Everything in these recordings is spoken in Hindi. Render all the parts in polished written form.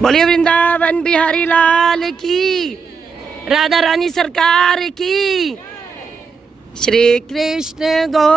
बोलिए वृंदावन बिहारी लाल की, राधा रानी सरकार की, श्री कृष्ण गो।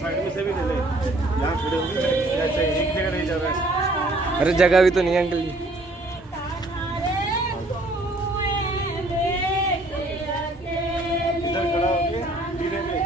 साइड में से भी ले ले, यहाँ खड़े होंगे ऐसे एक जगह नहीं जा रहा है। अरे जगह भी तो नहीं अंकल जी। इधर खड़ा होके धीरे में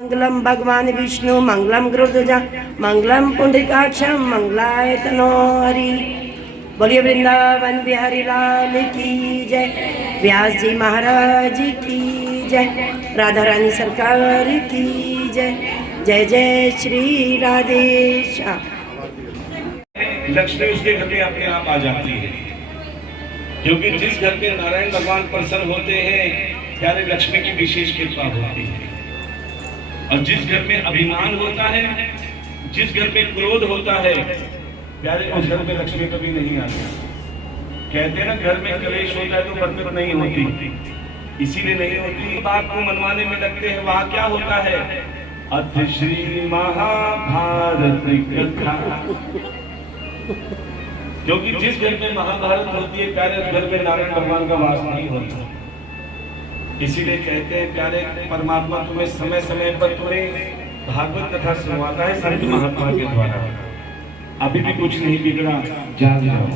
मंगलम भगवान विष्णु मंगलम गुरुध्वज मंगलम पुंडरीकाक्षम मंगलाय तनो हरि। बोलिए वृंदावन बिहारी लाल की जय, व्यास जी महाराज की जय, राधा रानी सरकार की जय। जय जय श्री राधेश्याम। लक्ष्मी उसके घर में अपने आप आ जाती है, क्योंकि जिस घर में नारायण भगवान प्रसन्न होते हैं प्यारे लक्ष्मी की विशेष कृपा होती है। और जिस घर में अभिमान होता है, जिस घर में क्रोध होता है प्यारे, उस घर में लक्ष्मी कभी नहीं आती। कहते हैं ना, घर में कलेश होता है तो बरकत नहीं होती, इसीलिए नहीं होती। बात को मनवाने में लगते हैं, वहां क्या होता है? अथ श्री महाभारत कथा। क्योंकि जिस घर में महाभारत होती है प्यारे, उस घर में नारायण भगवान का वास नहीं होता। इसीलिए कहते हैं प्यारे, परमात्मा तुम्हें समय समय पर तुम्हें भागवत कथा सुनवाता है संत महात्मा के द्वारा। अभी भी कुछ नहीं बिगड़ा, जाग जाओ।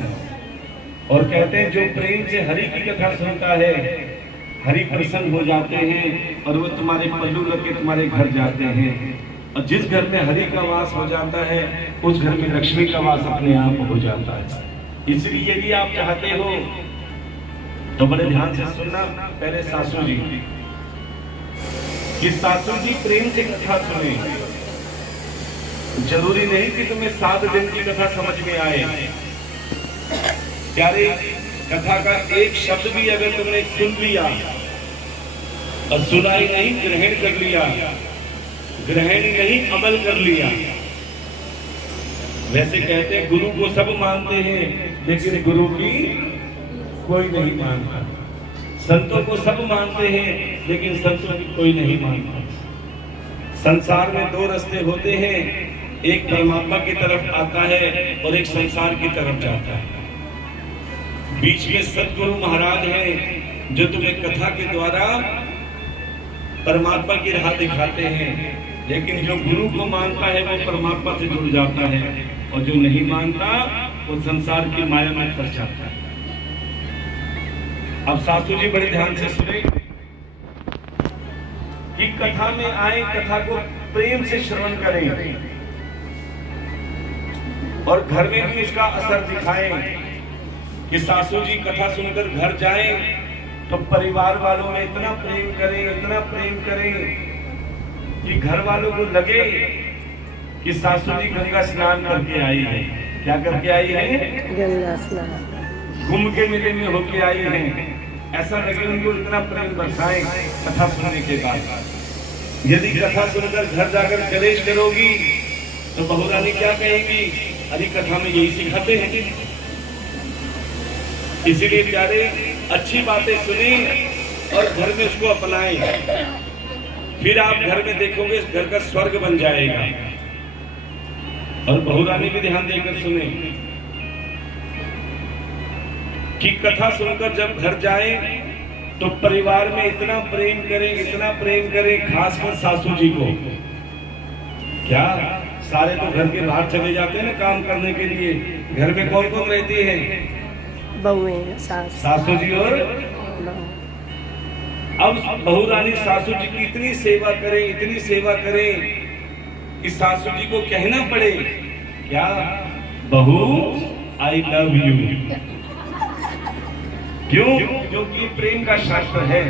और कहते हैं जो प्रेम से हरि की कथा सुनता है, हरि प्रसन्न हो जाते हैं और वो तुम्हारे पल्लू रख के तुम्हारे घर जाते हैं। और जिस घर में हरि का वास हो जाता है, उस घर में लक्ष्मी का वास अपने आप हो जाता है। इसलिए यदि आप चाहते हो तो बड़े ध्यान से सुनना। पहले सासू जी कि सासू जी प्रेम से कथा सुने। जरूरी नहीं कि तुम्हें 7 दिन की कथा समझ में आए प्यारे। कथा का एक शब्द भी अगर तुमने सुन लिया और सुनाई नहीं, ग्रहण कर लिया, ग्रहण नहीं अमल कर लिया। वैसे कहते हैं गुरु को सब मानते हैं, लेकिन गुरु की कोई नहीं मानता। संतों को सब मानते हैं, लेकिन संतों की कोई नहीं मानता। संसार में 2 रास्ते होते हैं, एक परमात्मा की तरफ आता है और एक संसार की तरफ जाता है। बीच में सतगुरु महाराज हैं जो तुम्हें कथा के द्वारा परमात्मा की राह दिखाते हैं। लेकिन जो गुरु को मानता है वो परमात्मा से जुड़ जाता है, और जो नहीं मानता वो संसार की माया में फंस जाता है। अब सासू जी बड़े ध्यान से सुने कि कथा में आए, कथा को प्रेम से श्रवण करें और घर में भी उसका असर दिखाएं। कि सासू जी कथा सुनकर घर जाएं तो परिवार वालों में इतना प्रेम करें, इतना प्रेम करें कि घर वालों को लगे कि सासू जी गंगा स्नान करके आई है। क्या करके आई है? गंगा स्नान। कुंभ के मेले में होके आई है। ऐसा लगे उनको, इतना प्रेम बरसाएं कथा सुनने के बाद। यदि कथा सुनकर घर जाकर कलेश करोगी तो बहू रानी क्या कहेगी? अरे कथा में यही सिखाते हैं। इसीलिए प्यारे, अच्छी बातें सुनी और घर में उसको अपनाएं, फिर आप घर में देखोगे घर का स्वर्ग बन जाएगा। और बहू रानी भी ध्यान देकर सुने कि कथा सुनकर जब घर जाए तो परिवार में इतना प्रेम करें, इतना प्रेम करें, खासकर सासू जी को। क्या सारे तो घर के बाहर चले जाते हैं ना काम करने के लिए, घर में कौन कौन रहती है? बहुएं, सासू जी और अब बहू रानी सासू जी की इतनी सेवा करें, इतनी सेवा करें कि सासू जी को कहना पड़े क्या? बहू आई लव यू। क्यों? क्योंकि प्रेम का शास्त्र है।